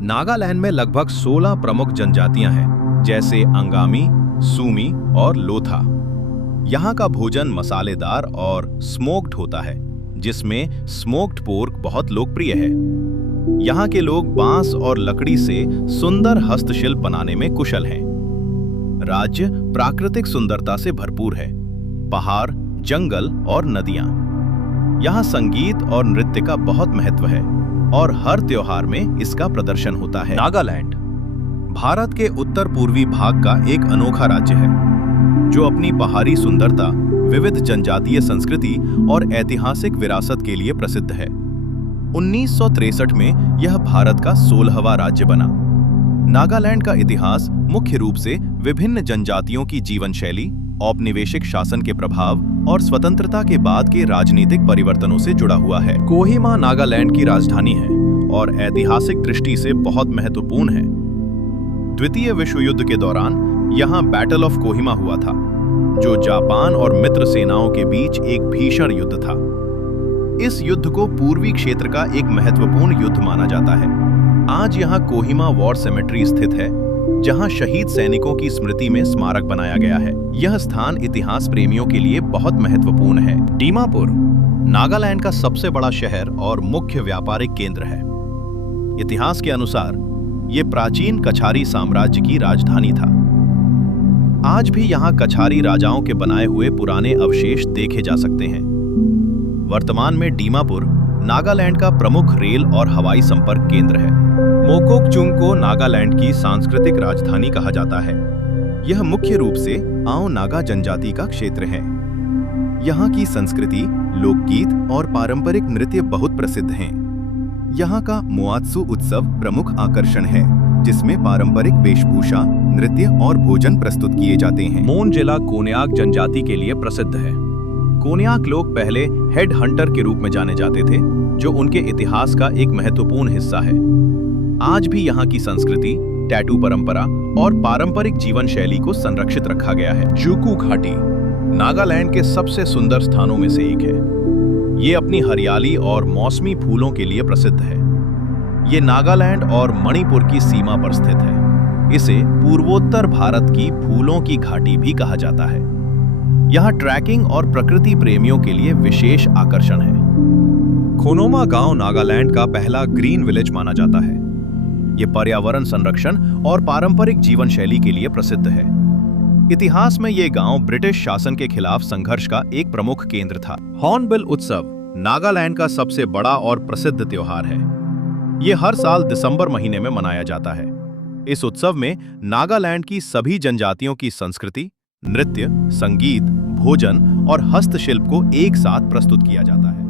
नागालैंड में लगभग 16 प्रमुख जनजातियां हैं, जैसे अंगामी, सूमी और लोथा। यहाँ का भोजन मसालेदार और स्मोक्ड होता है, जिसमें स्मोक्ड पोर्क बहुत लोकप्रिय है। यहाँ के लोग बांस और लकड़ी से सुंदर हस्तशिल्प बनाने में कुशल हैं। राज्य प्राकृतिक सुंदरता से भरपूर है, पहाड़, जंगल और नदियां। यहाँ संगीत और नृत्य का बहुत महत्व है और हर त्योहार में इसका प्रदर्शन होता है। नागालैंड भारत के उत्तर पूर्वी भाग का एक अनोखा राज्य है, जो अपनी पहाड़ी सुंदरता, विविध जनजातीय संस्कृति और ऐतिहासिक विरासत के लिए प्रसिद्ध है। 1963 में यह भारत का 16वां राज्य बना। नागालैंड का इतिहास मुख्य रूप से विभिन्न जनजातियों की जीवन शैली, औपनिवेशिक शासन के प्रभाव और स्वतंत्रता के बाद के राजनीतिक परिवर्तनों से जुड़ा हुआ है। कोहिमा नागालैंड की राजधानी है और ऐतिहासिक दृष्टि से बहुत महत्वपूर्ण है। द्वितीय विश्व युद्ध के दौरान यहाँ बैटल ऑफ कोहिमा हुआ था, जो जापान और मित्र सेनाओं के बीच एक भीषण युद्ध था। इस युद्ध को पूर्वी क्षेत्र का एक महत्वपूर्ण युद्ध माना जाता है। आज यहाँ कोहिमा वॉर सेमेट्री स्थित है, जहां शहीद सैनिकों की स्मृति में स्मारक बनाया गया है। यह स्थान इतिहास प्रेमियों के लिए बहुत महत्वपूर्ण है। दीमापुर नागालैंड का सबसे बड़ा शहर और मुख्य व्यापारिक केंद्र है। इतिहास के अनुसार यह प्राचीन कछारी साम्राज्य की राजधानी था। आज भी यहां कछारी राजाओं के बनाए हुए पुराने अवशेष देखे जा सकते हैं। वर्तमान में दीमापुर नागालैंड का प्रमुख रेल और हवाई संपर्क केंद्र है। मोकोकचुंग को नागालैंड की सांस्कृतिक राजधानी कहा जाता है। यह मुख्य रूप से आओ नागा जनजाति का क्षेत्र है। यहाँ की संस्कृति, लोकगीत और पारंपरिक नृत्य बहुत प्रसिद्ध हैं। यहाँ का मुआत्सु उत्सव प्रमुख आकर्षण है, जिसमें पारंपरिक वेशभूषा, नृत्य और भोजन प्रस्तुत किए जाते हैं। मोन जिला कोन्याक जनजाति के लिए प्रसिद्ध है। कोन्याक लोग पहले हेड हंटर के रूप में जाने जाते थे, जो उनके इतिहास का एक महत्वपूर्ण हिस्सा है। आज भी यहाँ की संस्कृति, टैटू परंपरा और पारंपरिक जीवन शैली को संरक्षित रखा गया है। जुकू घाटी नागालैंड के सबसे सुंदर स्थानों में से एक है। ये अपनी हरियाली और मौसमी फूलों के लिए प्रसिद्ध है। ये नागालैंड और मणिपुर की सीमा पर स्थित है। इसे पूर्वोत्तर भारत की फूलों की घाटी भी कहा जाता है। यहाँ ट्रैकिंग और प्रकृति प्रेमियों के लिए विशेष आकर्षण है। खोनोमा गांव नागालैंड का पहला ग्रीन विलेज माना जाता है। ये पर्यावरण संरक्षण और पारंपरिक जीवन शैली के लिए प्रसिद्ध है। इतिहास में ये गांव ब्रिटिश शासन के खिलाफ संघर्ष का एक प्रमुख केंद्र था। हॉर्नबिल उत्सव नागालैंड का सबसे बड़ा और प्रसिद्ध त्योहार है। ये हर साल दिसंबर महीने में मनाया जाता है। इस उत्सव में नागालैंड की सभी जनजातियों की संस्कृति, नृत्य, संगीत, भोजन और हस्तशिल्प को एक साथ प्रस्तुत किया जाता है।